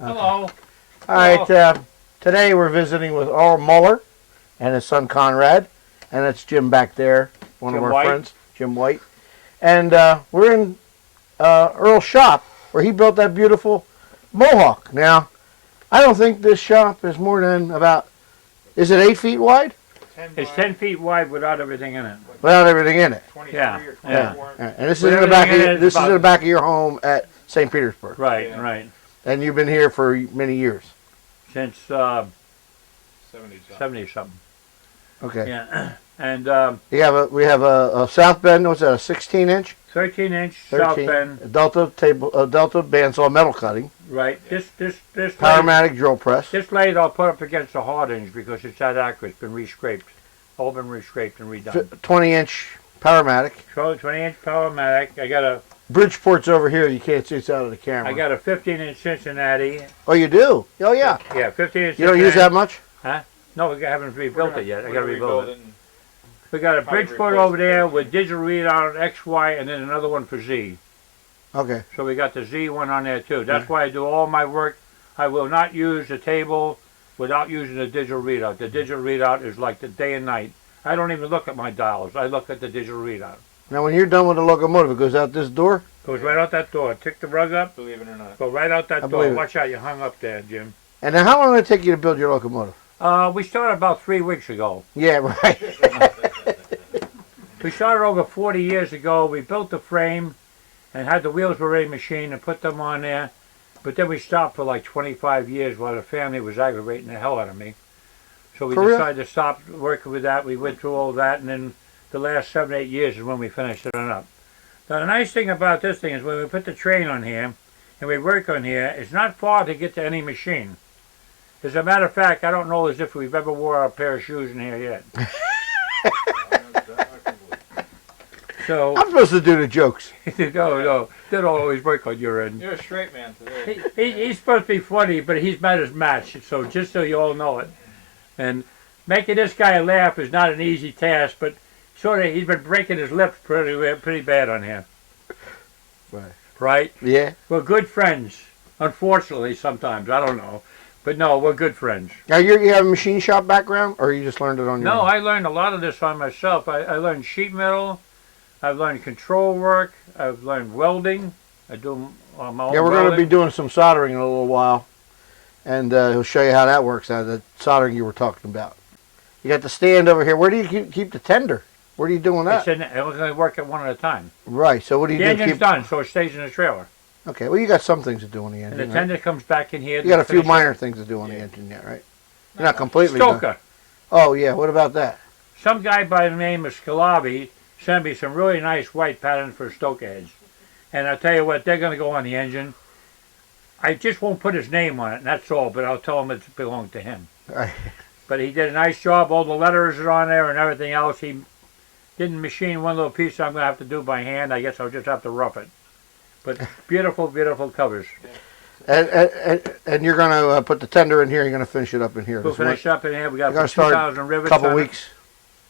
Hello. All right, today we're visiting with Earl Mueller and his son Conrad, and it's Jim back there, one of our friends, Jim White. And we're in Earl's shop where he built that beautiful Mohawk. Now, I don't think this shop is more than about, is it 8 feet wide? It's 10 feet wide without everything in it. Without everything in it. 23 or 24. Yeah. And this is in the back. This is in the back of your home at St. Petersburg. Right, right. And you've been here for many years. Since 70 something. Okay. Yeah. And we have a south bend. What's that? A 16-inch? 13-inch south bend. A Delta bandsaw metal cutting. Right. This Powermatic drill press. This lathe I'll put up against the hard hinge because it's that accurate. It's been re-scraped. All been re-scraped and redone. 20-inch Powermatic. 20-inch Powermatic. I got a Bridgeport's over here. You can't see it's out of the camera. I got a 15-inch Cincinnati. Oh, you do? Oh, yeah. Yeah, 15-inch. You don't use that much? Huh? No, we haven't rebuilt it yet. I got to rebuild it. We got a Bridgeport over there with digital readout on X, Y, and then another one for Z. Okay. So we got the Z one on there too. That's why I do all my work. I will not use the table without using the digital readout. The digital readout is like the day and night. I don't even look at my dials. I look at the digital readout. Now, when you're done with the locomotive, it goes out this door? Goes right out that door. Tick the rug up. Believe it or not. Go right out that door. Watch out, you hung up there, Jim. And then how long did it take you to build your locomotive? We started about 3 weeks ago. Yeah, right. We started over 40 years ago. We built the frame and had the wheels already machined and put them on there. But then we stopped for like 25 years while the family was aggravating the hell out of me. So we decided to stop working with that. We went through all that, and then the last 7, 8 years is when we finished it up. Now the nice thing about this thing is when we put the train on here and we work on here, it's not far to get to any machine. As a matter of fact, I don't know as if we've ever wore a pair of shoes in here yet. So I'm supposed to do the jokes. No, they don't always work on your end. You're a straight man today. He's supposed to be funny, but he's bad as match. So just so you all know it, and making this guy laugh is not an easy task. But sort of, he's been breaking his lips pretty bad on here. Right. Right. Yeah. We're good friends. Unfortunately, sometimes I don't know, but no, we're good friends. Now you have a machine shop background, or you just learned it on your own? No, I learned a lot of this on myself. I learned sheet metal. I've learned control work. I've learned welding. I do my own Yeah, we're going to welding. be doing some soldering in a little while, and he'll show you how that works, the soldering you were talking about. You got the stand over here. Where do you keep the tender? Where are you doing that? We're going to work it one at a time. Right, so what do you do? The engine's done, so it stays in the trailer. Okay, well, you got some things to do on the engine, And the tender comes back in here. You got a few minor things to do on the engine yet, right? You're not completely Stoker. done. Oh, yeah, what about that? Some guy by the name of Scalavi sent me some really nice white patterns for stoker heads. And I'll tell you what, they're going to go on the engine. I just won't put his name on it, and that's all, but I'll tell him it belonged to him. Right. But he did a nice job. All the letters are on there and everything else. He didn't machine one little piece I'm going to have to do by hand. I guess I'll just have to rough it. But beautiful, beautiful covers. And you're going to put the tender in here. You're going to finish it up in here. We'll finish up in here. We got 2,000 rivets. A couple weeks.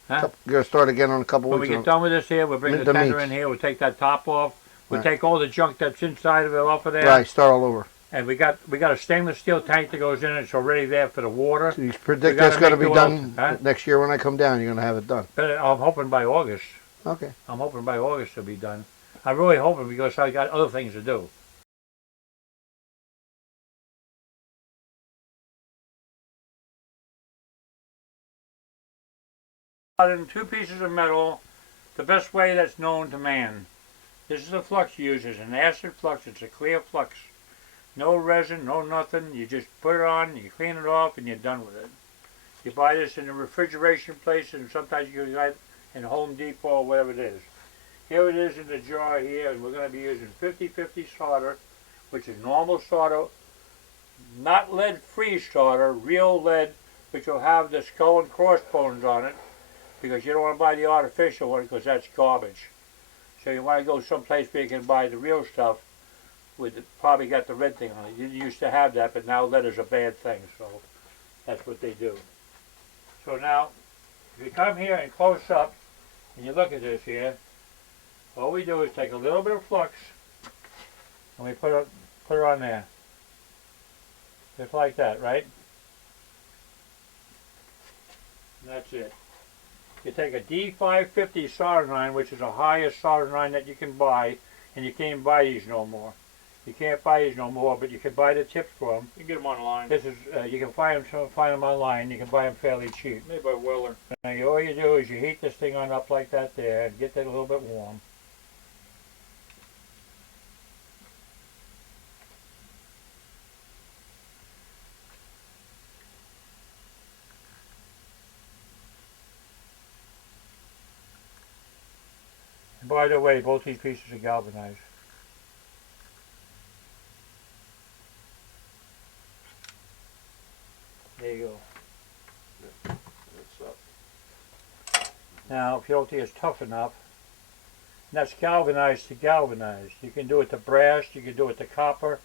Huh? You're going to start again on a couple When weeks. we get done with this here, we'll bring the tender in here. We'll take that top off. We'll take all the junk that's inside of it off of there. Right, start all over. And we got a stainless steel tank that goes in it. It's already there for the water. So you predict that's going to be done next year when I come down. You're going to have it done. But I'm hoping by August. Okay. I'm hoping by August it'll be done. I'm really hoping because I got other things to do. In 2 pieces of metal, the best way that's known to man. This is the flux used. It's an acid flux. It's a clear flux. No resin, no nothing. You just put it on, you clean it off, and you're done with it. You buy this in a refrigeration place, and sometimes you can buy it in Home Depot or whatever it is. Here it is in the jar here, and we're going to be using 50-50 solder, which is normal solder, not lead-free solder, real lead, which will have the skull and crossbones on it, because you don't want to buy the artificial one because that's garbage. So you want to go someplace where you can buy the real stuff with probably got the red thing on it. You didn't used to have that, but now lead is a bad thing, so that's what they do. So now, if you come here and close up, and you look at this here, all we do is take a little bit of flux, and we put it on there. Just like that, right? And that's it. You take a D550 soldering iron, which is the highest soldering iron that you can buy, and you can't buy these no more. You can't buy these no more, but you can buy the tips for them. You can get them online. This is you can find them online. You can buy them fairly cheap. Made by Weller. Now, all you do is you heat this thing on up like that there, and get that a little bit warm. And by the way, both these pieces are galvanized. There you go. That's up. Now, if you don't think it's tough enough, that's galvanized to galvanized. You can do it to brass, you can do it to copper,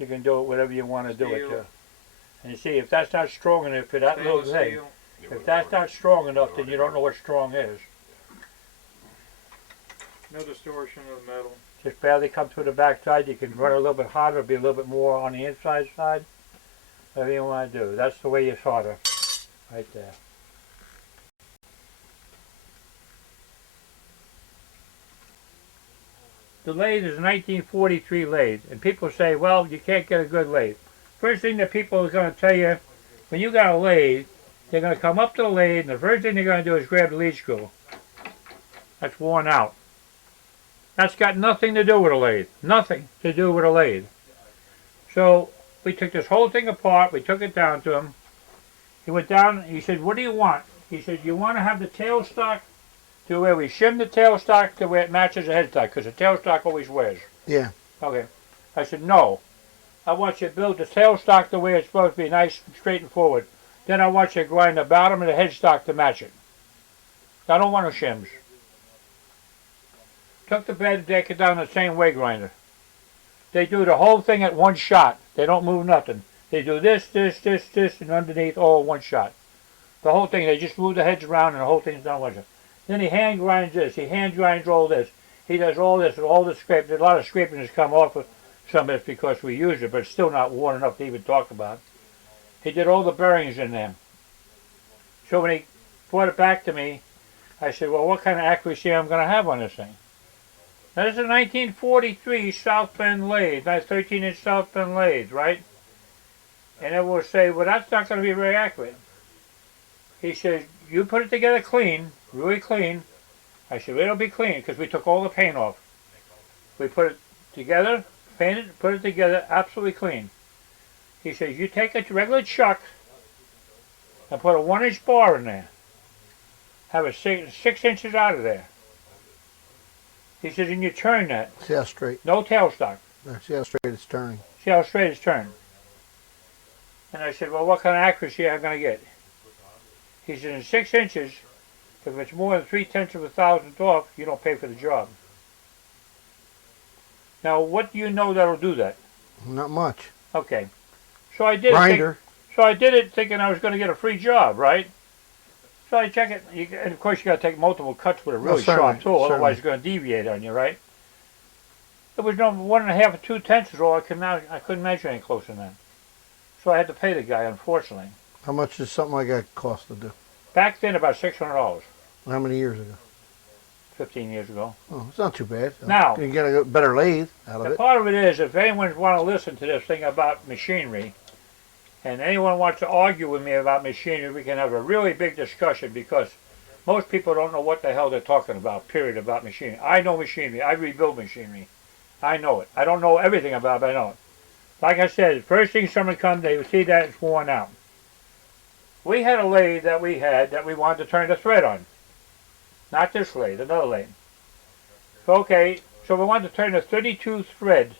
you can do it whatever you want to do it to. And you see, if that's not strong enough for that little thing, if that's not strong enough, then you don't know what strong is. No distortion of the metal. Just barely come through the back side. You can run a little bit harder, be a little bit more on the inside side. Whatever you want to do. That's the way you solder. Right there. The lathe is a 1943 lathe. And people say, well, you can't get a good lathe. First thing that people are going to tell you, when you got a lathe, they're going to come up to the lathe, and the first thing they're going to do is grab the lead screw. That's worn out. That's got nothing to do with a lathe. Nothing to do with a lathe. So we took this whole thing apart. We took it down to him. He went down. He said, what do you want? He said, you want to have the tailstock to where we shim the tailstock to where it matches the headstock, because the tailstock always wears. Yeah. Okay. I said, no. I want you to build the tailstock the way it's supposed to be, nice and straight and forward. Then I want you to grind the bottom of the headstock to match it. I don't want no shims. Took the bed, take it down the same way grinder. They do the whole thing at one shot. They don't move nothing. They do this, and underneath all in one shot. The whole thing, they just move the heads around and the whole thing's done with it. Then he hand grinds this. He hand grinds all this. He does all this and all the scrape. There's a lot of scraping has come off of some of this because we used it, but it's still not worn enough to even talk about. He did all the bearings in them. So when he brought it back to me, I said, well, what kind of accuracy am I going to have on this thing? Now, this is a 1943 South Bend lathe, not 13-inch South Bend lathe, right? And everyone will say, well, that's not going to be very accurate. He says, you put it together clean, really clean. I said, it'll be clean, because we took all the paint off. We put it together, painted, put it together, absolutely clean. He says, you take a regular chuck and put a 1-inch bar in there. Have it 6 inches out of there. He says, and you turn that. See how straight. No tailstock. See how straight it's turning. See how straight it's turned. And I said, well, what kind of accuracy am I going to get? He said, in 6 inches, if it's more than 3/10 of a thousandth off, you don't pay for the job. Now, what do you know that'll do that? Not much. Okay. So I did Grinder. So I did it thinking I was going to get a free job, right? So I check it, and of course you got to take multiple cuts with a really sharp tool, otherwise it's going to deviate on you, right? It was no 1.5 or 2/10 is all I couldn't measure any closer than that. So I had to pay the guy, unfortunately. How much does something like that cost to do? Back then, about $600. How many years ago? 15 years ago. Oh, it's not too bad. Now, you can get a better lathe out of the it. part of it is, if anyone wants to listen to this thing about machinery, and anyone wants to argue with me about machinery, we can have a really big discussion, because most people don't know what the hell they're talking about, period, about machinery. I know machinery. I rebuild machinery. I know it. I don't know everything about it, but I know it. Like I said, first thing someone comes, they see that it's worn out. We had a lathe that we wanted to turn the thread on. Not this lathe, another lathe. Okay, so we wanted to turn a 32 thread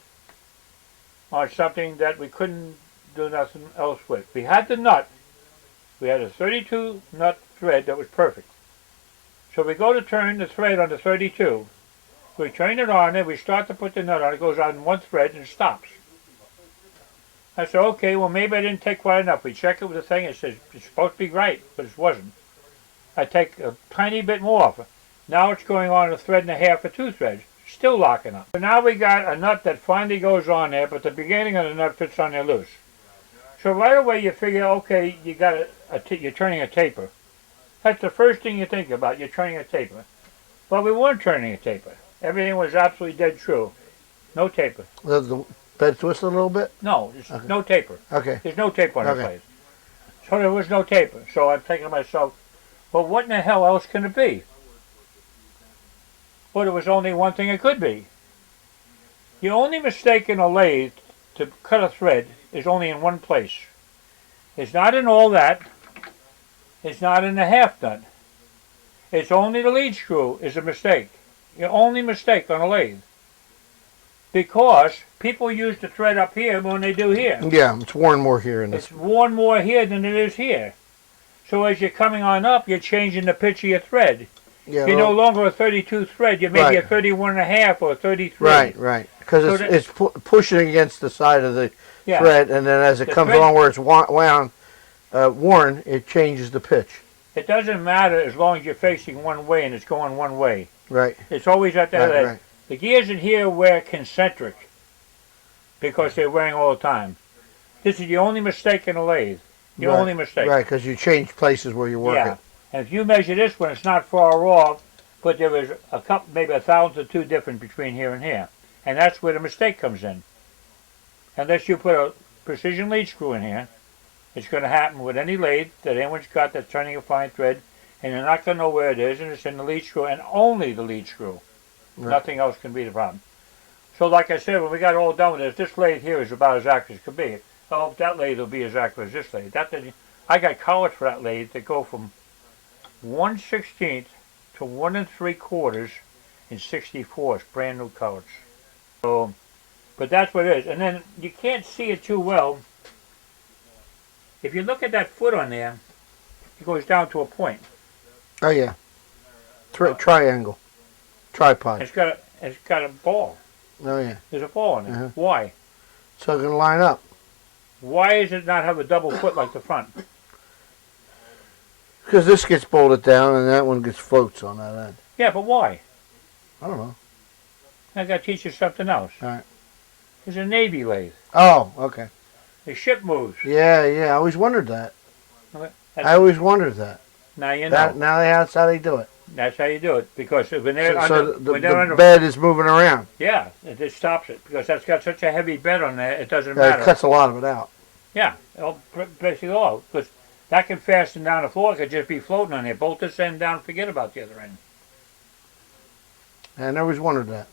on something that we couldn't do nothing else with. We had the nut. We had a 32 nut thread that was perfect. So we go to turn the thread on the 32. We turn it on and we start to put the nut on. It goes on one thread and stops. I said, okay, well maybe I didn't take quite enough. We check it with the thing. It says it's supposed to be right, but it wasn't. I take a tiny bit more off it. Now it's going on a thread and a half or 2 threads. Still locking up. So now we got a nut that finally goes on there, but the beginning of the nut fits on there loose. So right away you figure, okay, you got you're turning a taper. That's the first thing you think about. You're turning a taper. But we weren't turning a taper. Everything was absolutely dead true. No taper. Does the bed twist a little bit? No, there's Okay. no taper. Okay. There's no taper on the Okay. place. So there was no taper. So I'm thinking to myself, well, what in the hell else can it be? Well, there was only one thing it could be. The only mistake in a lathe to cut a thread is only in one place. It's not in all that. It's not in the half nut. It's only the lead screw is a mistake. The only mistake on a lathe. Because people use the thread up here more than they do here. Yeah, it's worn more here in this. It's worn more here than it is here. So as you're coming on up, you're changing the pitch of your thread. Yeah, You're no longer a 32 thread. You're maybe Right. a 31 and a half or a 33. right. Because So it's pushing against the side of the Yeah. thread, and then as it The comes thread- along where it's worn, it changes the pitch. It doesn't matter as long as you're facing one way and it's going one way. Right. It's always at that Right. edge. Right. The gears in here wear concentric because they're wearing all the time. This is the only mistake in a lathe. The Right. only mistake. Right, because you change places where you're working. Yeah. And if you measure this one, it's not far off, but there was a couple, maybe 1,000 or two different between here and here. And that's where the mistake comes in. Unless you put a precision lead screw in here, it's going to happen with any lathe that anyone's got that's turning a fine thread, and you're not going to know where it is, and it's in the lead screw, and only the lead screw. Right. Nothing else can be the problem. So like I said, when we got all done with this lathe here is about as accurate as could be. I hope that lathe will be as accurate as this lathe. I got collars for that lathe that go from 1/16 to 1 3/4 in 64s, brand new collars. So, but that's what it is. And then you can't see it too well. If you look at that foot on there, it goes down to a point. Oh yeah. Triangle. Tripod. It's got a ball. Oh yeah. There's a ball in it. Uh-huh. Why? So it can line up. Why does it not have a double foot like the front? Because this gets bolted down and that one gets floats on that end. Yeah, but why? I don't know. I got to teach you something else. All right. It's a Navy lathe. Oh, okay. The ship moves. Yeah. I always wondered that. That's- I always wondered that. Now you know. Now that's how they do it. That's how you do it. Because when they're So under, the when they're under, bed is moving around. yeah, it stops it because that's got such a heavy bed on there. It doesn't It matter. cuts a lot of it out. Yeah, basically all. Because that can fasten down the floor. It could just be floating on there. Bolt this end down. Forget about the other end. I always wondered that.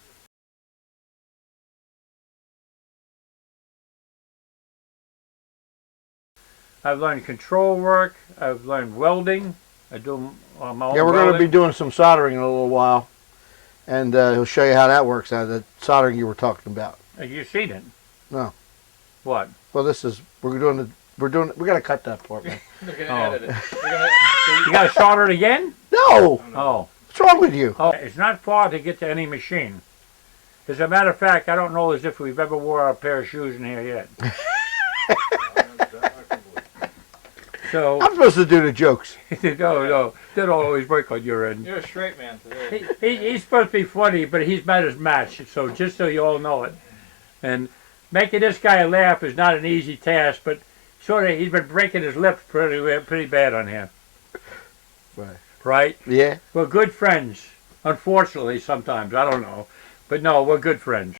I've learned control work. I've learned welding. I do my own Yeah, we're going to be welding. doing some soldering in a little while, and he'll show you how that works. The soldering you were talking about. Have you seen it? No. What? Well, we're got to cut that part, man. They're Oh. gonna edit it. They're gonna, You got to solder it again? No, Oh. what's wrong with you? Oh, it's not far to get to any machine. As a matter of fact, I don't know as if we've ever wore a pair of shoes in here yet. So, I'm supposed to do the jokes. no, they don't always work on your end. you're a straight man today. He's supposed to be funny, but he's met his match. So just so you all know it, and making this guy laugh is not an easy task. But sort of, he's been breaking his lips pretty bad on here. Right. Right? Yeah. We're good friends. Unfortunately, sometimes I don't know, but no, we're good friends.